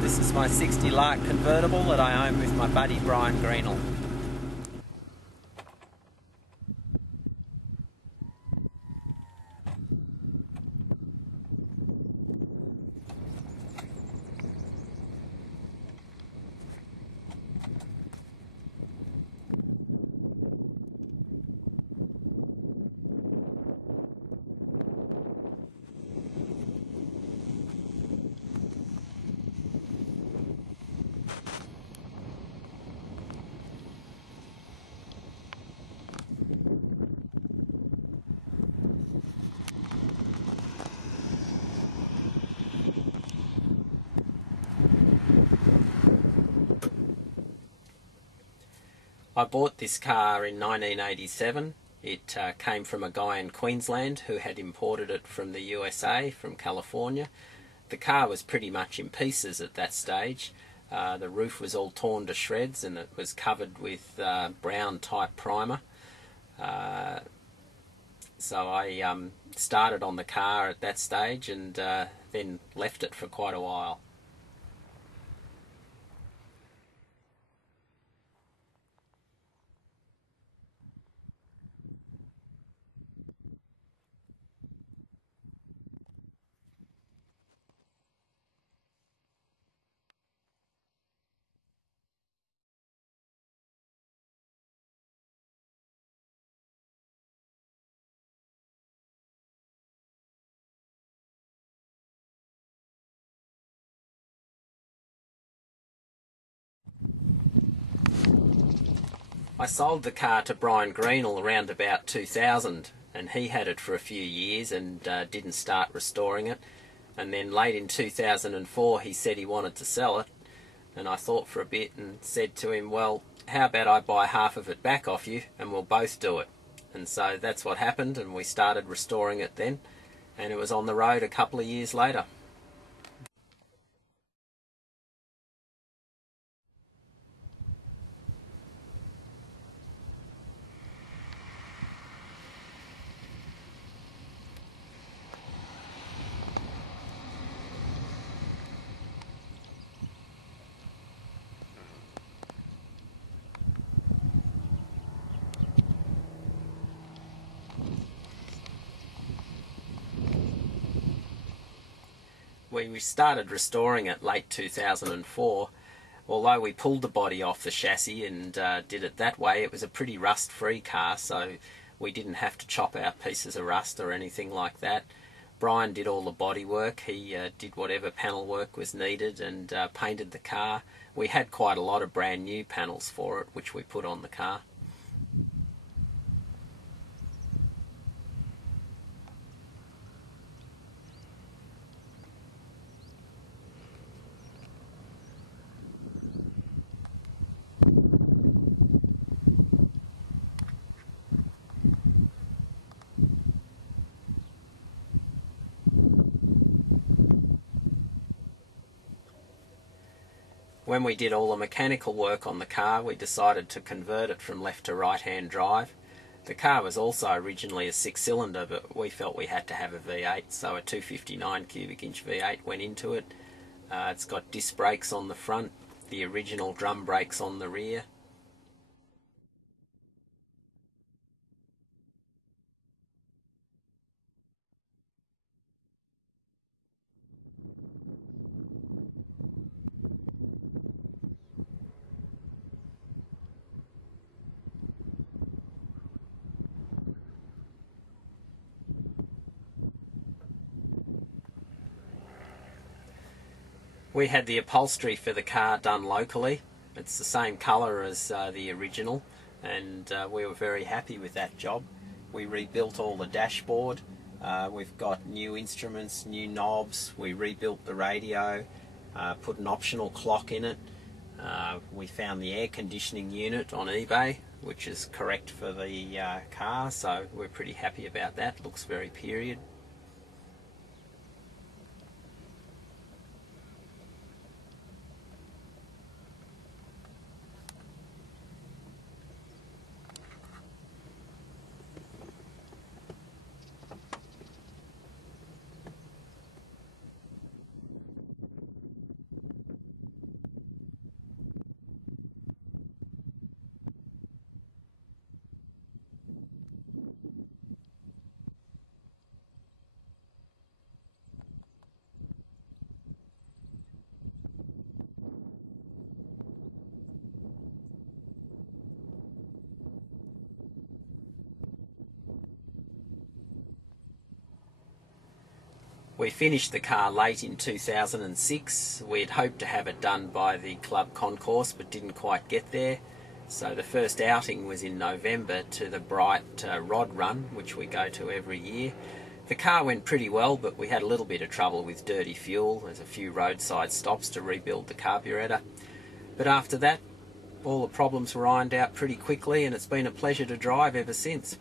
This is my 60 Lark Convertible that I own with my buddy Brian Greenall. I bought this car in 1987. It came from a guy in Queensland who had imported it from the USA, from California. The car was pretty much in pieces at that stage. The roof was all torn to shreds and it was covered with brown type primer. So I started on the car at that stage and then left it for quite a while. I sold the car to Brian Greenall around about 2000 and he had it for a few years and didn't start restoring it, and then late in 2004 he said he wanted to sell it, and I thought for a bit and said to him, well, how about I buy half of it back off you and we'll both do it. And so that's what happened, and we started restoring it then, and it was on the road a couple of years later. We started restoring it late 2004. Although we pulled the body off the chassis and did it that way, it was a pretty rust-free car, so we didn't have to chop out pieces of rust or anything like that. Brian did all the body work. He did whatever panel work was needed and painted the car. We had quite a lot of brand new panels for it, which we put on the car. When we did all the mechanical work on the car, we decided to convert it from left to right-hand drive. The car was also originally a 6-cylinder, but we felt we had to have a V8, so a 259 cubic inch V8 went into it. It's got disc brakes on the front, the original drum brakes on the rear. We had the upholstery for the car done locally. It's the same colour as the original, and we were very happy with that job. We rebuilt all the dashboard. We've got new instruments, new knobs. We rebuilt the radio, put an optional clock in it. We found the air conditioning unit on eBay, which is correct for the car, so we're pretty happy about that. Looks very period. We finished the car late in 2006. We'd hoped to have it done by the club concourse but didn't quite get there. So the first outing was in November to the Bright Rod Run, which we go to every year. The car went pretty well, but we had a little bit of trouble with dirty fuel. There's a few roadside stops to rebuild the carburetor. But after that, all the problems were ironed out pretty quickly, and it's been a pleasure to drive ever since.